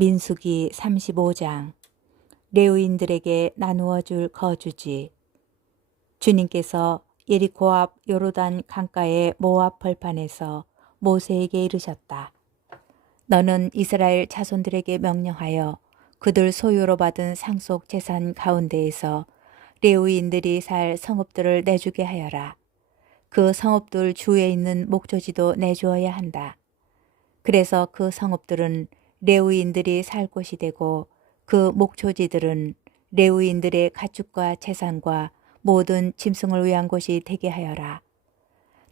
민수기 35장. 레위인들에게 나누어 줄 거주지. 주님께서 예리코 앞 요르단 강가의 모압 벌판에서 모세에게 이르셨다. 너는 이스라엘 자손들에게 명령하여 그들 소유로 받은 상속 재산 가운데에서 레위인들이 살 성읍들을 내주게 하여라. 그 성읍들 주에 있는 목조지도 내주어야 한다. 그래서 그 성읍들은 레위인들이 살 곳이 되고 그 목초지들은 레위인들의 가축과 재산과 모든 짐승을 위한 곳이 되게 하여라.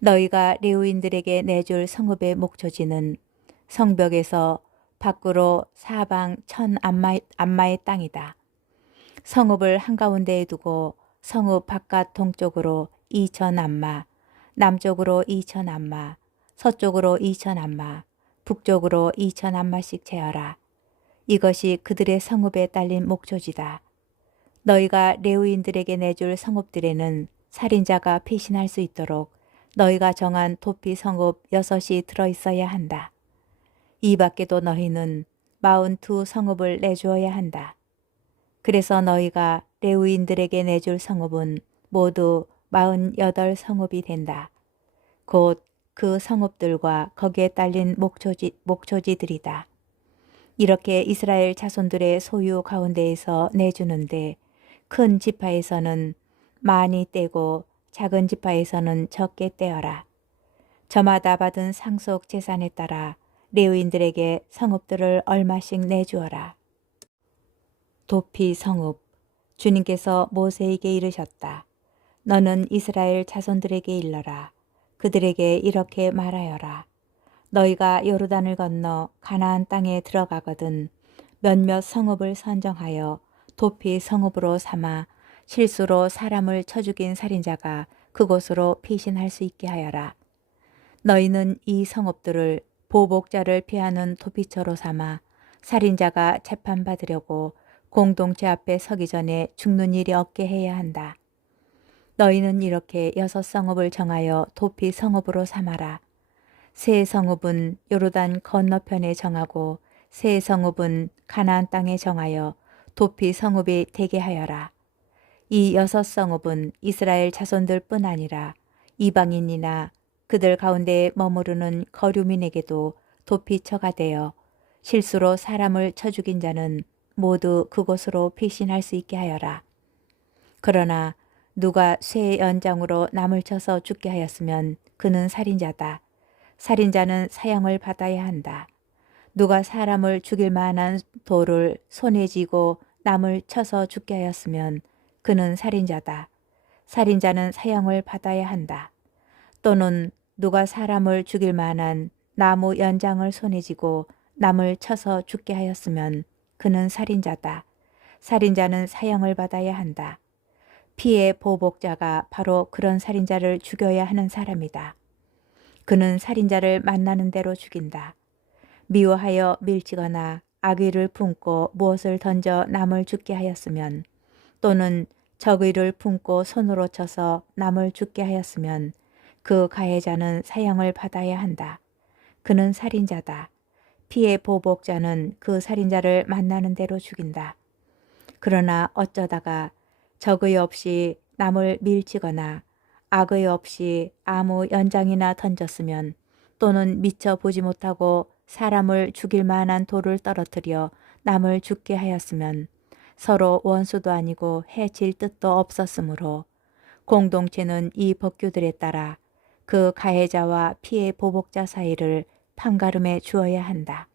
너희가 레위인들에게 내줄 성읍의 목초지는 성벽에서 밖으로 사방 1000 암마의 땅이다. 성읍을 한가운데에 두고 성읍 바깥 동쪽으로 2000 암마, 남쪽으로 2000 암마, 서쪽으로 2000 암마, 북쪽으로 2000 암마씩 재어라. 이것이 그들의 성읍에 딸린 목조지다. 너희가 레위인들에게 내줄 성읍들에는 살인자가 피신할 수 있도록 너희가 정한 도피 성읍 6이 들어있어야 한다. 이 밖에도 너희는 42 성읍을 내주어야 한다. 그래서 너희가 레위인들에게 내줄 성읍은 모두 48 성읍이 된다. 곧 그 성읍들과 거기에 딸린 목초지들이다. 이렇게 이스라엘 자손들의 소유 가운데에서 내주는데 큰 지파에서는 많이 떼고 작은 지파에서는 적게 떼어라. 저마다 받은 상속 재산에 따라 레위인들에게 성읍들을 얼마씩 내주어라. 도피 성읍. 주님께서 모세에게 이르셨다. 너는 이스라엘 자손들에게 일러라. 그들에게 이렇게 말하여라. 너희가 요르단을 건너 가나안 땅에 들어가거든 몇몇 성읍을 선정하여 도피 성읍으로 삼아 실수로 사람을 쳐 죽인 살인자가 그곳으로 피신할 수 있게 하여라. 너희는 이 성읍들을 보복자를 피하는 도피처로 삼아 살인자가 재판받으려고 공동체 앞에 서기 전에 죽는 일이 없게 해야 한다. 너희는 이렇게 6 성읍을 정하여 도피 성읍으로 삼아라. 세 성읍은 요르단 건너편에 정하고 세 성읍은 가나안 땅에 정하여 도피 성읍이 되게 하여라. 이 6 성읍은 이스라엘 자손들 뿐 아니라 이방인이나 그들 가운데 머무르는 거류민에게도 도피처가 되어 실수로 사람을 쳐 죽인 자는 모두 그곳으로 피신할 수 있게 하여라. 그러나 누가 쇠의 연장으로 남을 쳐서 죽게 하였으면 그는 살인자다. 살인자는 사형을 받아야 한다. 누가 사람을 죽일 만한 돌을 손에 쥐고 남을 쳐서 죽게 하였으면 그는 살인자다. 살인자는 사형을 받아야 한다. 또는 누가 사람을 죽일 만한 나무 연장을 손에 쥐고 남을 쳐서 죽게 하였으면 그는 살인자다. 살인자는 사형을 받아야 한다. 피해 보복자가 바로 그런 살인자를 죽여야 하는 사람이다. 그는 살인자를 만나는 대로 죽인다. 미워하여 밀치거나 악의를 품고 무엇을 던져 남을 죽게 하였으면 또는 적의를 품고 손으로 쳐서 남을 죽게 하였으면 그 가해자는 사형을 받아야 한다. 그는 살인자다. 피해 보복자는 그 살인자를 만나는 대로 죽인다. 그러나 어쩌다가 적의 없이 남을 밀치거나 악의 없이 아무 연장이나 던졌으면 또는 미처 보지 못하고 사람을 죽일 만한 돌을 떨어뜨려 남을 죽게 하였으면 서로 원수도 아니고 해칠 뜻도 없었으므로 공동체는 이 법규들에 따라 그 가해자와 피해 보복자 사이를 판가름해 주어야 한다.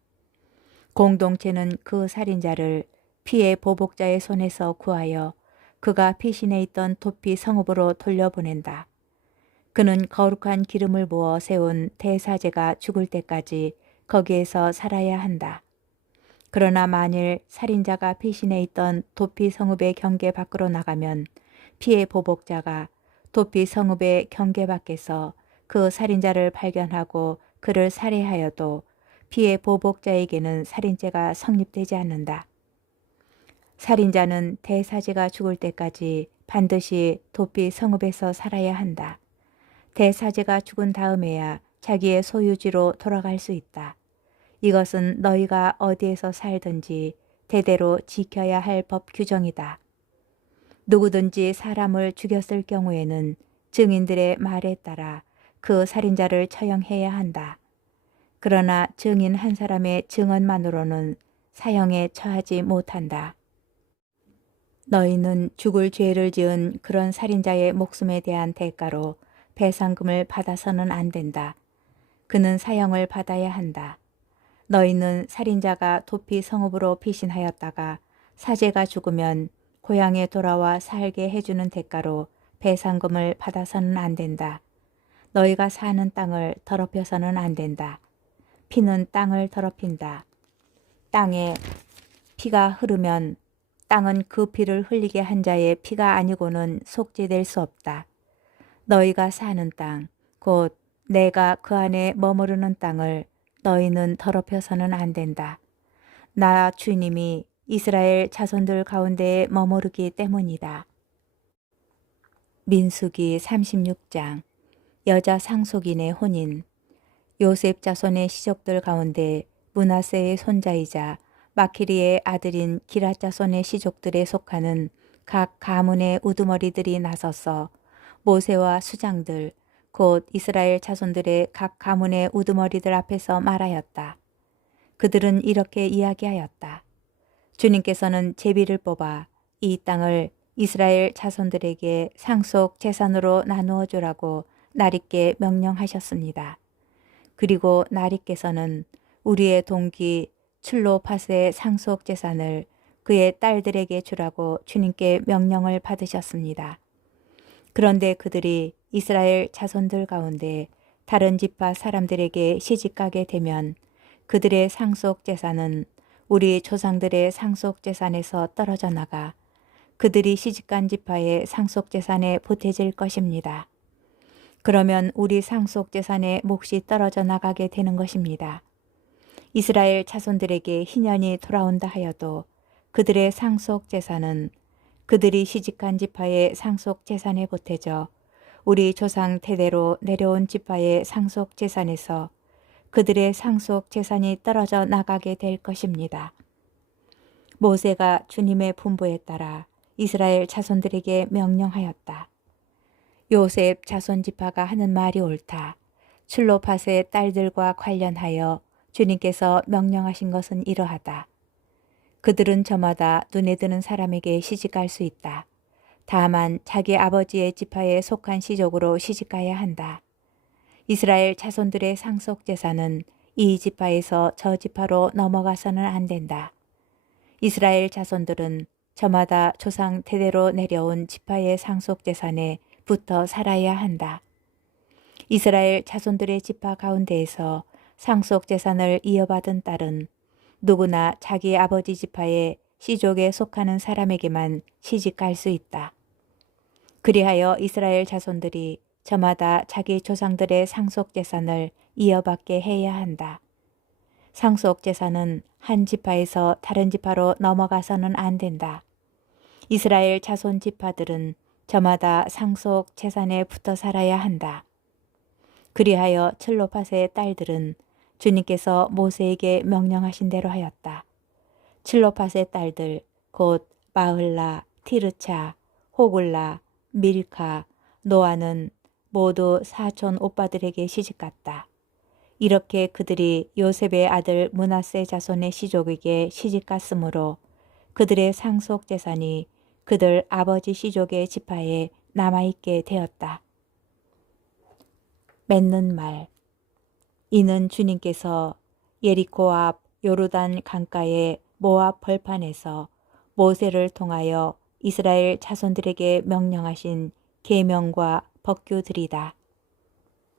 공동체는 그 살인자를 피해 보복자의 손에서 구하여 그가 피신해 있던 도피 성읍으로 돌려보낸다. 그는 거룩한 기름을 부어 세운 대사제가 죽을 때까지 거기에서 살아야 한다. 그러나 만일 살인자가 피신해 있던 도피 성읍의 경계 밖으로 나가면 피해 보복자가 도피 성읍의 경계 밖에서 그 살인자를 발견하고 그를 살해하여도 피해 보복자에게는 살인죄가 성립되지 않는다. 살인자는 대사제가 죽을 때까지 반드시 도피 성읍에서 살아야 한다. 대사제가 죽은 다음에야 자기의 소유지로 돌아갈 수 있다. 이것은 너희가 어디에서 살든지 대대로 지켜야 할 법 규정이다. 누구든지 사람을 죽였을 경우에는 증인들의 말에 따라 그 살인자를 처형해야 한다. 그러나 증인 한 사람의 증언만으로는 사형에 처하지 못한다. 너희는 죽을 죄를 지은 그런 살인자의 목숨에 대한 대가로 배상금을 받아서는 안 된다. 그는 사형을 받아야 한다. 너희는 살인자가 도피 성읍으로 피신하였다가 사제가 죽으면 고향에 돌아와 살게 해주는 대가로 배상금을 받아서는 안 된다. 너희가 사는 땅을 더럽혀서는 안 된다. 피는 땅을 더럽힌다. 땅에 피가 흐르면 땅은 그 피를 흘리게 한 자의 피가 아니고는 속죄될 수 없다. 너희가 사는 땅, 곧 내가 그 안에 머무르는 땅을 너희는 더럽혀서는 안 된다. 나 주님이 이스라엘 자손들 가운데에 머무르기 때문이다. 민수기 36장 여자 상속인의 혼인. 요셉 자손의 시족들 가운데 므낫세의 손자이자 마키리의 아들인 기랏 자손의 시족들에 속하는 각 가문의 우두머리들이 나서서 모세와 수장들 곧 이스라엘 자손들의 각 가문의 우두머리들 앞에서 말하였다. 그들은 이렇게 이야기하였다. 주님께서는 제비를 뽑아 이 땅을 이스라엘 자손들에게 상속 재산으로 나누어 주라고 나리께 명령하셨습니다. 그리고 나리께서는 우리의 동기 출로파스의 상속 재산을 그의 딸들에게 주라고 주님께 명령을 받으셨습니다. 그런데 그들이 이스라엘 자손들 가운데 다른 지파 사람들에게 시집가게 되면 그들의 상속 재산은 우리 조상들의 상속 재산에서 떨어져 나가 그들이 시집간 지파의 상속 재산에 보태질 것입니다. 그러면 우리 상속 재산의 몫이 떨어져 나가게 되는 것입니다. 이스라엘 자손들에게 희년이 돌아온다 하여도 그들의 상속 재산은 그들이 시집간 지파의 상속 재산에 보태져 우리 조상 대대로 내려온 지파의 상속 재산에서 그들의 상속 재산이 떨어져 나가게 될 것입니다. 모세가 주님의 분부에 따라 이스라엘 자손들에게 명령하였다. 요셉 자손 지파가 하는 말이 옳다. 출로파스의 딸들과 관련하여 주님께서 명령하신 것은 이러하다. 그들은 저마다 눈에 드는 사람에게 시집갈 수 있다. 다만 자기 아버지의 지파에 속한 시족으로 시집가야 한다. 이스라엘 자손들의 상속 재산은 이 지파에서 저 지파로 넘어가서는 안 된다. 이스라엘 자손들은 저마다 조상 대대로 내려온 지파의 상속 재산에 붙어 살아야 한다. 이스라엘 자손들의 지파 가운데에서 상속 재산을 이어받은 딸은 누구나 자기 아버지 지파의 시족에 속하는 사람에게만 시집갈 수 있다. 그리하여 이스라엘 자손들이 저마다 자기 조상들의 상속 재산을 이어받게 해야 한다. 상속 재산은 한 지파에서 다른 지파로 넘어가서는 안 된다. 이스라엘 자손 지파들은 저마다 상속 재산에 붙어 살아야 한다. 그리하여 칠로파스의 딸들은 주님께서 모세에게 명령하신 대로 하였다. 칠로파스의 딸들 곧 마흘라, 티르차, 호글라, 밀카, 노아는 모두 사촌 오빠들에게 시집갔다. 이렇게 그들이 요셉의 아들 므낫세 자손의 시족에게 시집갔으므로 그들의 상속 재산이 그들 아버지 시족의 지파에 남아있게 되었다. 맺는 말. 이는 주님께서 예리코 앞 요르단 강가의 모압 벌판에서 모세를 통하여 이스라엘 자손들에게 명령하신 계명과 법규들이다.